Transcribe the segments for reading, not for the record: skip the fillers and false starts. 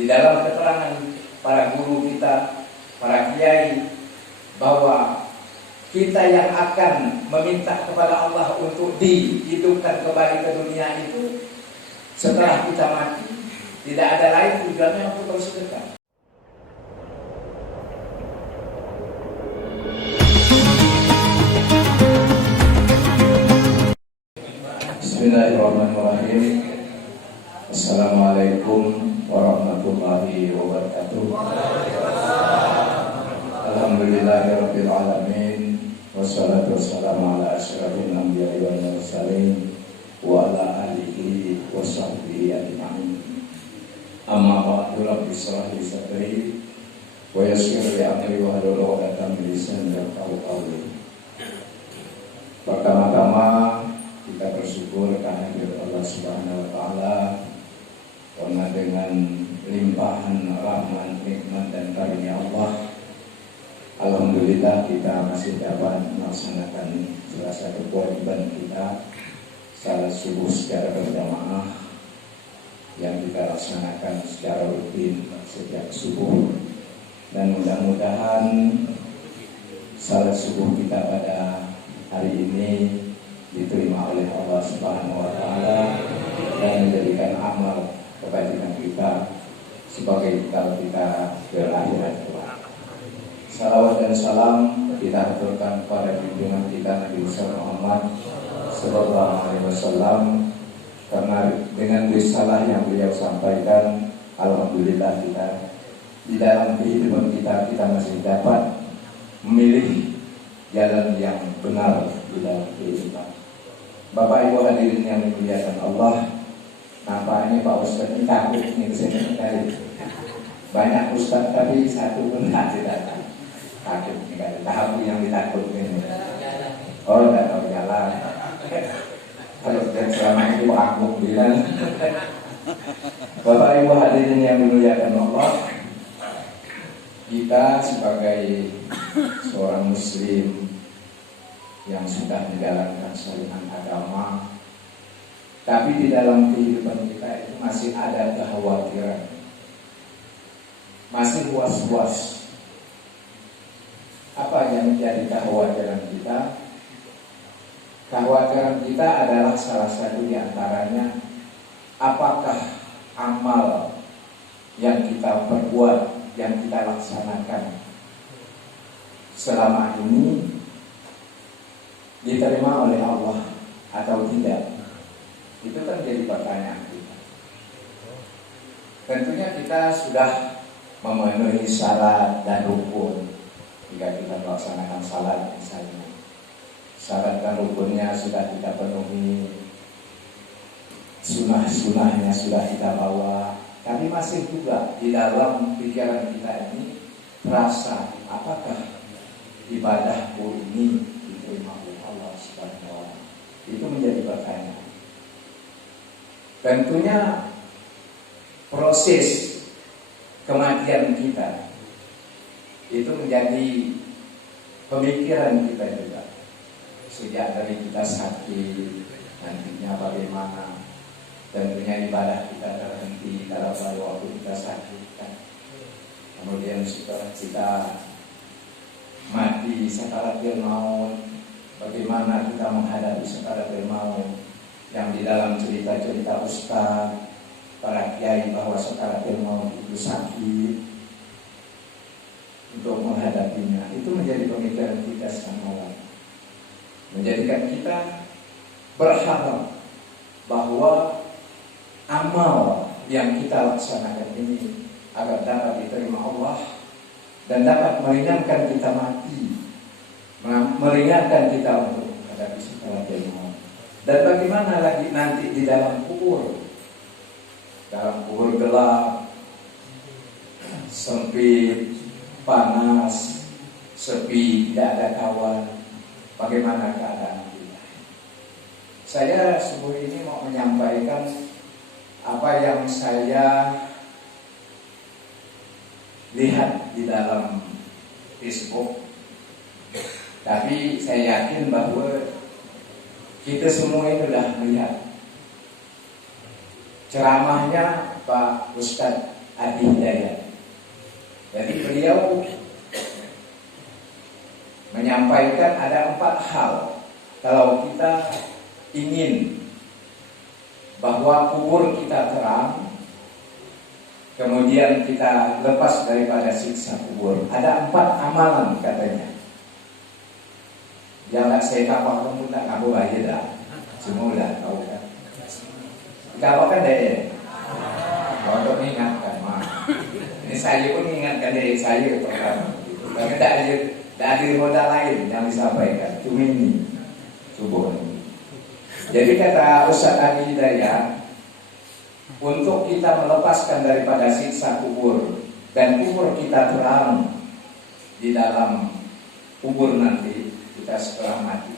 di dalam keterangan para guru kita, para kiai, bahwa kita yang akan meminta kepada Allah untuk dihidupkan kembali ke dunia itu setelah kita mati, tidak ada lain tujuannya untuk bersedekah. Bismillahirrahmanirrahim. Assalamualaikum warahmatullahi wabarakatuh. Alhamdulillahirabbil alamin. Wassalatu wassalamu ala asyrafil anbiya'i wal mursalin wa ala alihi wa sahbihi ajma'in. Amma ba'du, rabbi shrah li sadri wa yassir li amri wahlul 'uqdatam min lisani yafqahu qawli. Pertama-tama kita bersyukur karena Allah Subhanahu wa taala, karena dengan limpahan rahmat, nikmat dan karunia Allah, alhamdulillah kita masih dapat melaksanakan salah satu kewajiban kita, salat subuh secara berjamaah yang kita laksanakan secara rutin setiap subuh, dan mudah-mudahan salat subuh kita pada hari ini diterima oleh Allah Subhanahu wa taala dan menjadikan amal kebajikan kita sebagai bekal kita berakhirat kelak. Salawat dan salam kita aturkan kepada junjungan kita Nabi Muhammad sallallahu alaihi wasallam, karena dengan risalah yang beliau sampaikan, alhamdulillah kita di dalam kehidupan kita masih dapat memilih jalan yang benar di dalam kehidupan. Bapak Ibu hadirin yang dimuliakan Allah, nampaknya Pak Ustadz ini takut nih kesini sekali. Banyak Ustadz tapi satu pun tidak takut nih, gak ada tahap yang ditakutin. Oh, tidak tahu jalan. Kalau selama itu aku bilang. Bapak Ibu hadirin yang dimuliakan Allah, kita sebagai seorang Muslim yang sudah menjalankan syariat agama, tapi di dalam kehidupan kita itu masih ada kekhawatiran, masih was-was. Apa yang menjadi kekhawatiran kita? Kekhawatiran kita adalah salah satu di antaranya, apakah amal yang kita perbuat, yang kita laksanakan selama ini diterima oleh Allah atau tidak? Itu kan jadi pertanyaan kita. Tentunya kita sudah memenuhi syarat dan rukun jika kita melaksanakan salat misalnya. Syarat dan rukunnya sudah kita penuhi, sunnah-sunnahnya sudah kita bawa, tapi masih juga di dalam pikiran kita ini rasa, apakah ibadahku ini diterima oleh Allah Subhanahu wa taala? Itu menjadi pertanyaan. Tentunya proses kematian kita itu menjadi pemikiran kita juga. Sejak dari kita sakit, nantinya bagaimana? Tentunya ibadah kita terhenti dalam waktu kita sakit kan. Kemudian setelah kita mati sakaratul maut, bagaimana kita menghadapi sakaratul maut? Yang di dalam cerita-cerita ustaz, para kiai, bahwa sakaratul maut itu sakit, untuk menghadapinya itu menjadi pemikiran kita semua, menjadikan kita berharap bahwa amal yang kita laksanakan ini agar dapat diterima Allah dan dapat meringankan kita mati, meringankan kita untuk menghadapi sakaratul maut. Dan bagaimana lagi nanti di dalam kubur gelap, sempit, panas, sepi, tidak ada kawan. Bagaimana keadaan kita? Saya subuh ini mau menyampaikan apa yang saya lihat di dalam Facebook. Tapi saya yakin bahwa kita semua ini sudah melihat ceramahnya Pak Ustadz Adi Hidayat. Jadi beliau menyampaikan ada 4 hal kalau kita ingin bahwa kubur kita terang, kemudian kita lepas daripada siksa kubur. Ada 4 amalan katanya. Yang tak saya kapal pun tak kamu aja dah. Semua dah tahu kan. Kapal kan deh. Untuk mengingatkan, ini saya pun mengingatkan diri saya pertama. Tapi tak ada modal lain yang disampaikan. Cuma ini subuh. Jadi kata Ustaz Adi Hidayat, untuk kita melepaskan daripada siksa kubur dan kubur kita terang di dalam kubur nanti kita setelah mati,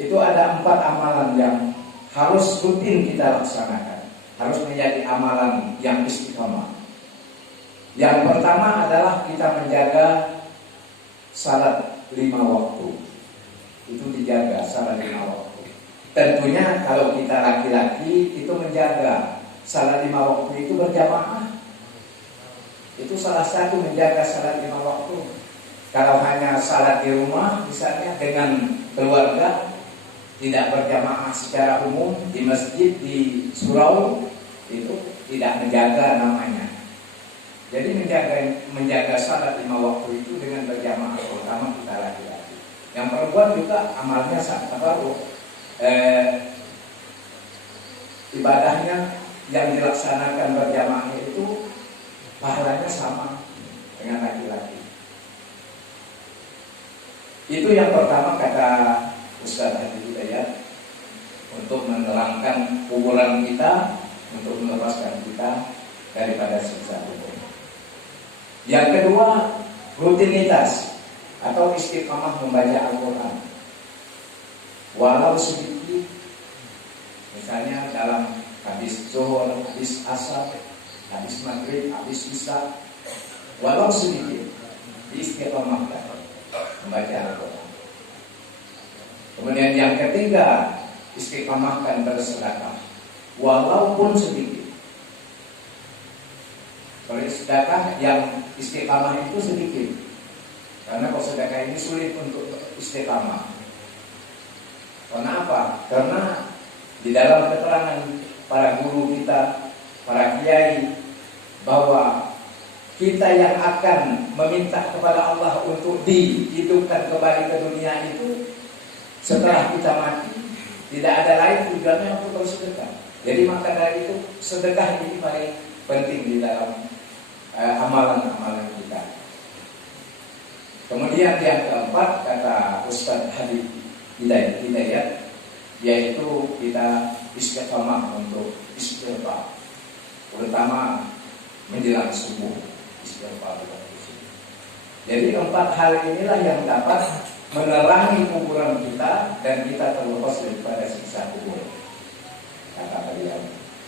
itu ada 4 amalan yang harus rutin kita laksanakan, harus menjadi amalan yang istiqamah. Yang pertama adalah kita menjaga salat 5 waktu. Itu dijaga salat 5 waktu. Tentunya kalau kita laki-laki itu menjaga salat 5 waktu itu berjamaah. Itu salah satu menjaga salat 5 waktu. Kalau hanya salat di rumah misalnya dengan keluarga, tidak berjamaah secara umum di masjid, di surau, itu tidak menjaga namanya. Jadi menjaga salat 5 waktu itu dengan berjamaah, terutama kita laki-laki. Yang perempuan juga amalnya sangat baru. Ibadahnya yang dilaksanakan berjamaah itu pahalanya sama dengan laki-laki. Itu yang pertama kata Ustaz Adi Hidayat, untuk menerangkan kuburan kita, untuk melepaskan kita daripada siksa kubur. Yang kedua, rutinitas atau istiqamah membaca Al-Quran. Walau sedikit, misalnya dalam habis zuhur, habis asar, habis maghrib, habis isya, walau sedikit diistiqamahkan membaca Al-Quran. Kemudian yang ketiga, istiqamahkan bersedekah walaupun sedikit. Kalau sedekah yang istiqamah itu sedikit, karena kalau sedekah ini sulit untuk istiqamah. Karena apa? Karena di dalam keterangan para guru kita, para kiai, bahwa kita yang akan meminta kepada Allah untuk dihidupkan kembali ke dunia itu setelah kita mati, tidak ada lain tujuannya untuk bersedekah. Jadi maka dari itu sedekah ini paling penting di dalam amalan-amalan kita. Kemudian yang keempat kata Ustaz Adi Hidayat, yaitu kita istiqamah untuk istighfar, terutama menjelang subuh istighfar. Jadi 4 hal inilah yang dapat menerangi kuburan kita dan kita terlepas daripada siksa kubur, kata beliau.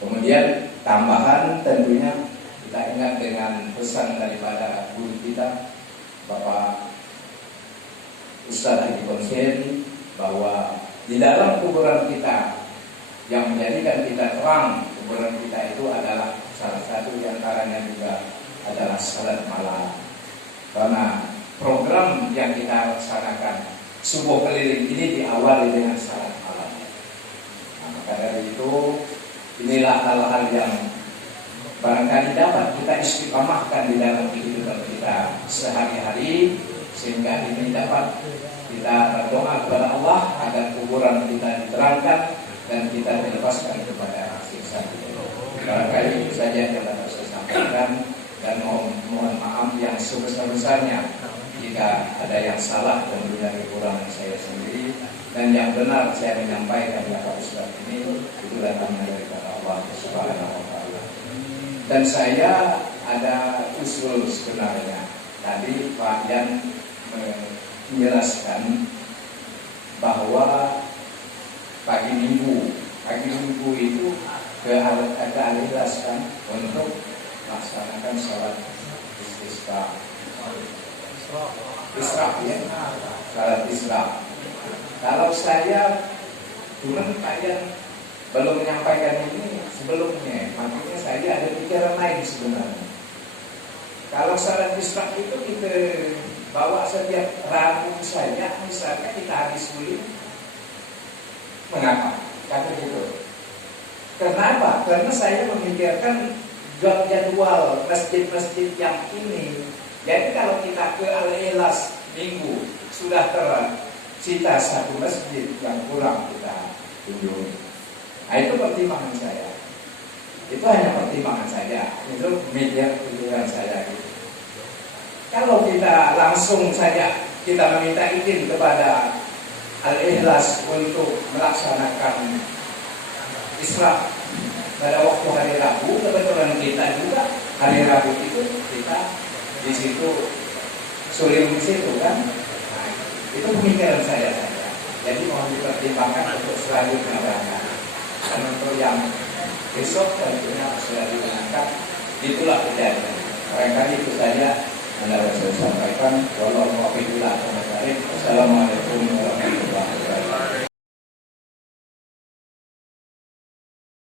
Kemudian tambahan tentunya kita ingat dengan pesan daripada guru kita Bapak Ustaz Haji Konseri, bahwa di dalam kuburan kita yang menjadikan kita terang kuburan kita itu adalah salah satu di antaranya juga adalah salat malam. Karena program yang kita laksanakan subuh keliling ini diawali dengan salat malam. Nah, maka dari itu inilah hal-hal yang barangkali dapat kita istiqamahkan di dalam kehidupan kita sehari-hari, sehingga ini dapat kita berdoa kepada Allah agar kuburan kita diterangkan dan kita dilepaskan kepada siksa kubur. Barangkali itu saja yang dapat saya sampaikan, dan mohon maaf yang sebesar-besarnya jika ada yang salah dan dari kekurangan saya sendiri, dan yang benar saya menyampaikan kata Ustaz ini itu datangnya dari Allah Subhanahu wa taala. Dan saya ada usul sebenarnya. Tadi Pak Yan menjelaskan bahwa pagi minggu itu kealilaskan untuk melaksanakan sholat istisqa, Isra ya, sholat Isra. Kalau saya cuman kalian belum menyampaikan ini sebelumnya, makanya saya ada pikiran cara lain sebenarnya. Kalau salat Isra itu kita bawa setiap Rabu saja, misalnya kita habis sulit. Mengapa? Kata gitu. Kenapa? Karena saya memikirkan jadwal masjid-masjid yang ini. Jadi kalau kita ke Al-Ikhlas minggu sudah tersita satu masjid yang kurang kita kunjungi. Nah, itu pertimbangan saya. Itu hanya pertimbangan saya. Itu pemikiran saya. Kalau kita langsung saja kita meminta izin kepada Al-Ikhlas untuk melaksanakan Isra pada waktu hari Rabu, kebetulan kita juga hari Rabu itu kita di situ sulit di situ kan. Nah, itu pemikiran saya saja. Jadi mohon dipertimbangkan untuk selanjutnya berangkat. Dan untuk yang besok tentunya sudah diangkat, itulah kejadian. Barangkali itu saja yang dapat saya sampaikan. Wallahu a'lam.